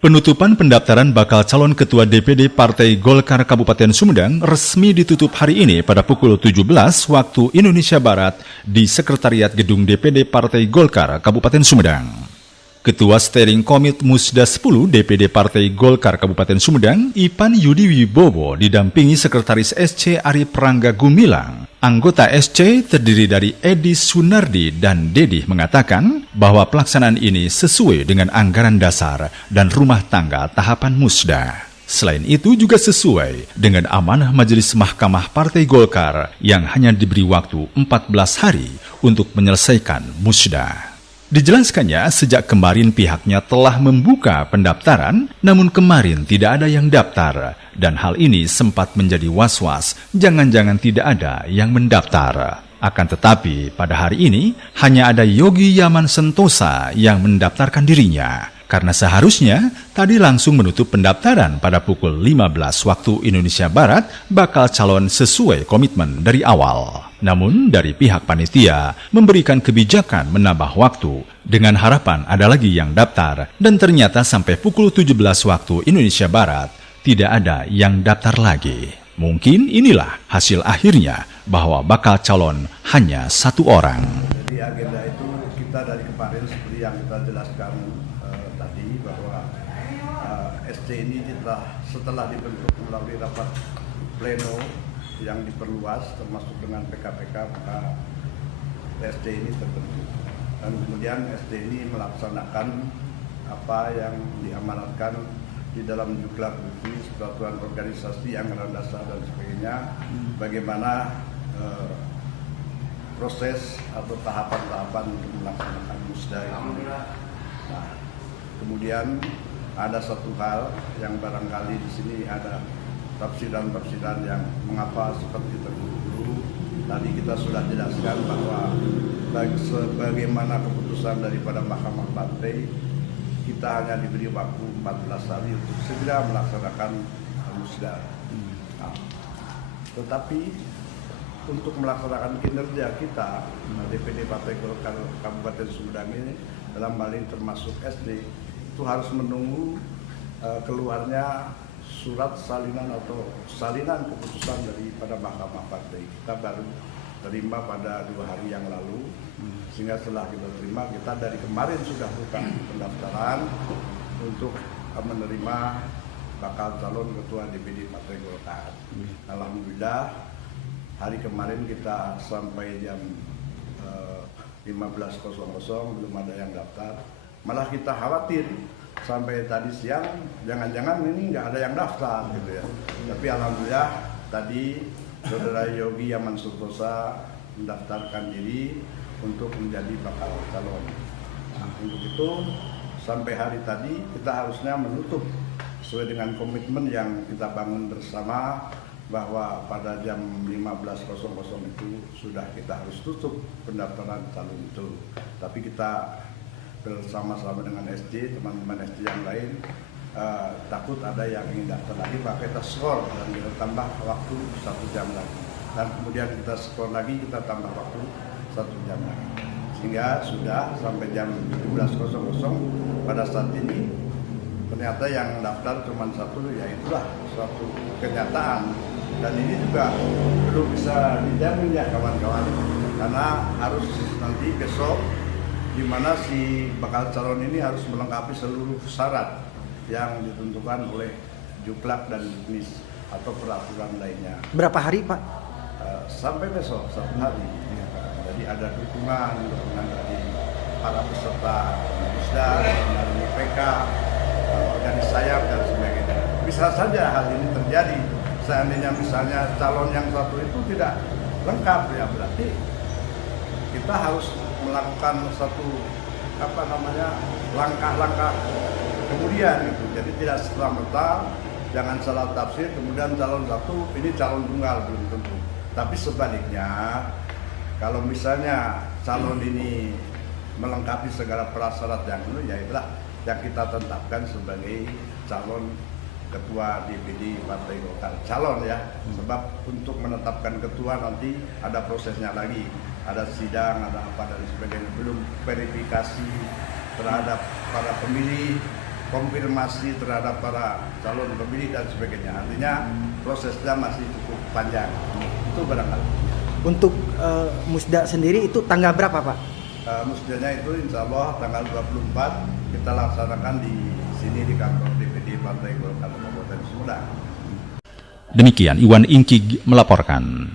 Penutupan pendaftaran bakal calon Ketua DPD Partai Golkar Kabupaten Sumedang resmi ditutup hari ini pada pukul 17 waktu Indonesia Barat di Sekretariat Gedung DPD Partai Golkar Kabupaten Sumedang. Ketua Steering Komite Musda 10 DPD Partai Golkar Kabupaten Sumedang, Ipan Yudi Wibowo didampingi Sekretaris SC Ari Prangga Gumilang. Anggota SC terdiri dari Edi Sunardi dan Dedih mengatakan bahwa pelaksanaan ini sesuai dengan anggaran dasar dan rumah tangga tahapan Musda. Selain itu juga sesuai dengan amanah Majelis Mahkamah Partai Golkar yang hanya diberi waktu 14 hari untuk menyelesaikan Musda. Dijelaskannya, sejak kemarin pihaknya telah membuka pendaftaran, namun kemarin tidak ada yang daftar, dan hal ini sempat menjadi was-was, jangan-jangan tidak ada yang mendaftar. Akan tetapi, pada hari ini, hanya ada Yogi Yaman Sentosa yang mendaftarkan dirinya, karena seharusnya tadi langsung menutup pendaftaran pada pukul 15 waktu Indonesia Barat bakal calon sesuai komitmen dari awal. Namun dari pihak panitia memberikan kebijakan menambah waktu dengan harapan ada lagi yang daftar dan ternyata sampai pukul 17 waktu Indonesia Barat tidak ada yang daftar lagi. Mungkin inilah hasil akhirnya bahwa bakal calon hanya satu orang. Jadi agenda itu kita dari kemarin seperti yang kita jelaskan tadi bahwa SC ini setelah dibentuk melalui rapat pleno yang diperluas termasuk dengan PKPK, maka SD ini terbentuk dan kemudian SD ini melaksanakan apa yang diamanatkan di dalam Juklat Peraturan Organisasi, Anggaran Dasar dan sebagainya, bagaimana proses atau tahapan-tahapan untuk melaksanakan Musda itu. Nah, kemudian ada satu hal yang barangkali di sini ada tafsiran-tafsiran yang mengapa seperti terdahulu. Tadi kita sudah jelaskan bahwa sebagaimana keputusan daripada Mahkamah Partai, kita hanya diberi waktu 14 hari untuk segera melaksanakan Musda. Nah, tetapi untuk melaksanakan kinerja kita, DPD Partai Golkar Kabupaten Sumedang ini dalam hal ini termasuk SD, itu harus menunggu keluarnya surat salinan atau salinan keputusan daripada Mahkamah Partai. Kita baru terima pada 2 hari yang lalu, sehingga setelah kita terima, kita dari kemarin sudah buka pendaftaran untuk menerima bakal calon ketua DPD Partai Golkar. Alhamdulillah hari kemarin kita sampai jam 15.00 belum ada yang daftar. Malah kita khawatir sampai tadi siang jangan-jangan ini nggak ada yang daftar gitu ya. Tapi alhamdulillah tadi Saudara Yogi Yaman Sentosa mendaftarkan diri untuk menjadi bakal calon. Nah, untuk itu sampai hari tadi kita harusnya menutup sesuai dengan komitmen yang kita bangun bersama bahwa pada jam 15.00 itu sudah kita harus tutup pendaftaran calon itu. Tapi kita bersama-sama dengan SC, teman-teman SC yang lain takut ada yang ingin daftar lagi, maka kita skor dan kita tambah waktu 1 jam lagi, dan kemudian kita skor lagi, kita tambah waktu 1 jam lagi, sehingga sudah sampai jam 17.00 pada saat ini ternyata yang daftar cuma 1, yaitulah suatu kenyataan, dan ini juga belum bisa dijamin ya kawan-kawan, karena harus nanti besok di mana si bakal calon ini harus melengkapi seluruh syarat yang ditentukan oleh Juklak dan Juknis atau peraturan lainnya. Berapa hari, Pak? Sampai besok 1 hari. Jadi ada dukungan dari para peserta Musda, dari IPK, organisasi sayap dan sebagainya. Bisa saja hal ini terjadi. Seandainya misalnya calon yang satu itu tidak lengkap, ya berarti kita harus melakukan satu langkah-langkah kemudian gitu. Jadi tidak serta-merta, jangan salah tafsir kemudian calon satu ini calon tunggal, belum tentu. Tapi sebaliknya, kalau misalnya calon ini melengkapi segala prasyarat yang itu, ya itulah yang kita tetapkan sebagai calon ketua DPD Partai Golkar, calon ya. Sebab untuk menetapkan ketua nanti ada prosesnya lagi, ada sidang, ada apa dan sebagainya, belum verifikasi terhadap para pemilih, konfirmasi terhadap para calon pemilih dan sebagainya. Artinya prosesnya masih cukup panjang. Itu barangkali. Untuk musda sendiri itu tanggal berapa, Pak? Musdanya itu insya Allah tanggal 24 kita laksanakan di sini di kantor DPD Partai Golkar Kabupaten Sumedang. Demikian Iwan Ingki melaporkan.